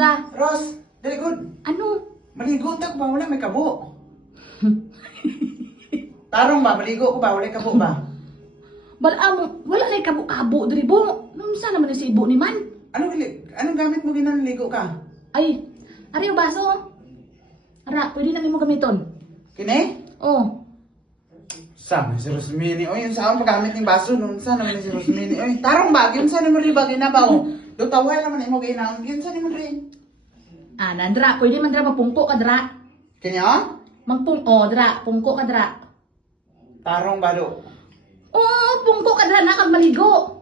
Unsa? Ros, dali good. Ano? Maligo ta ko ba? Wala may kabo. Tarong ba? Maligo ko ba? Wala kabo ba? Wala na kabo-kabo diri bo. Unsa naman si ibo ni man? Anong gamit mo ginanligo ka? Ay, ari yung baso. Ara, pwede na mo gamiton. Kini? Oh. Sama si Rosmini. Oy, yun saan magamit ng baso nun? Saan naman si Rosmini? Oy, tarong ba? Yun saan naman rin ba ginabaw? Dutawal naman mo ginang. Yun saan naman rin? Ah, nandra, pwede man dra mapungko ka dra. Kanya? Dra, pungko ka dra. Tarong ba do? Oo, pungko ka dra na kag maligo.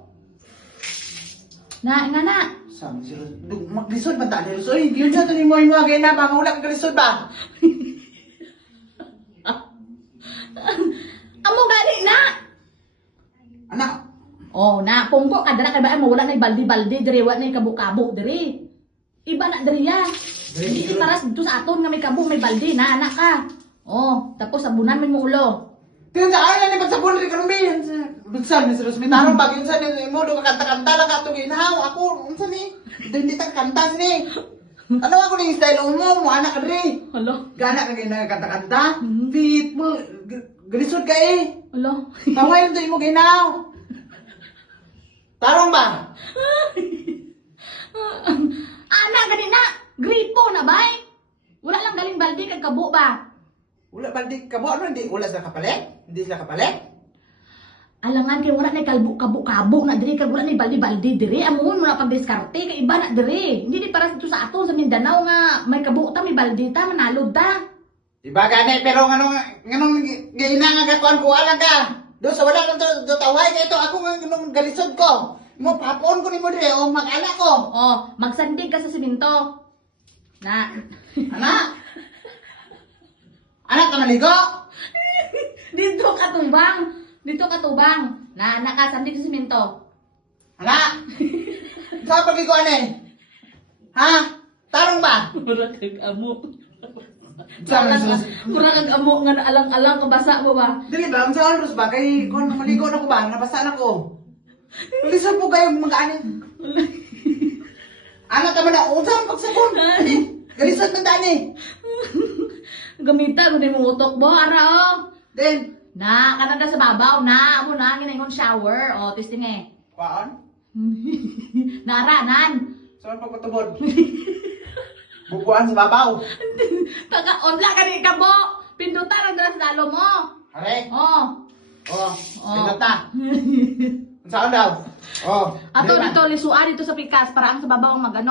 Na, nga na. Sama si Rosmini. Maglisod ba tayo? Oy, yun saan ito ni mo yung mga ginabang. Wala kang lisod ba? Amo gani na. Anak. Oh, na pungko ka dra kay ba mo wala na baldi-baldi diri wa na kabo-kabo diri. Iba na diri ya. Di paras dito sa aton nga may kabo may baldi na anak ka. Oh, tapos sabunan mo ulo. Kaya sa ayaw ni pagsabon rin karumi. Bunsan ni si Rosmini. Tarong ba? Yun saan ni mo? Do kakanta-kanta lang ka ito ginahaw. Ako, unsan ni? Hindi tang kanta ni. Ano ako ni style mo anak ka rin. Hala. Gana ka ginagkanta-kanta. Fit mo. Galisod ka eh. Hala. Taway lang tayo mo ginaw. Tarong ba? Ana gani na. Gripo na bay. Wala lang galing baldi kag kabo ba? Wala ba di kabo ano hindi wala sila kapalit? Hindi sila kapalit? Alangan kay wala na kabo-kabo na diri kag wala na baldi-baldi diri. Amon mo na pagdiskarte kay iba na diri. Hindi di para dito sa aton sa Mindanao nga may kabo ta may baldi ta manalod ta. Diba gani pero nganong gina nga gakuan ko alang ka. Do sa wala lang do taway kay ito ako nga nganong galisod ko. Mo papon ko nimo dire o mag-ala ko. Oh, magsandig ka sa simento. Na. Anak. Anak ka maligo. Dito ka tubang. Dito ka tubang. Na nakasandig sa simento. Anak. Sa pagigo ani? Ha? Tarong ba? Mura kag amo. Sama sa Mura kag amo nga alang-alang kabasa mo ba? dili ba unsa oras ba kay kon maligo na ko ba nabasa na ko. Lisa po kayo mag-ani. Anak ka man na unsa ang pagsabon? Galisod man tani. Gamita mo din mo utok bo ara oh. Then Na kanada sa babaw na amo na ginangon shower. Oh, testing eh. paon? Naranan. Saan pagpatubod? Bubuan sa babaw. Taga-onla ka ni kabo. Pindutan ang dala sa dalo mo. Are. Oh. Oh, Oh. pinata. Saan daw? Oh. Ato dili ba? dito lisuan dito sa pikas para ang sa babaw ang magano.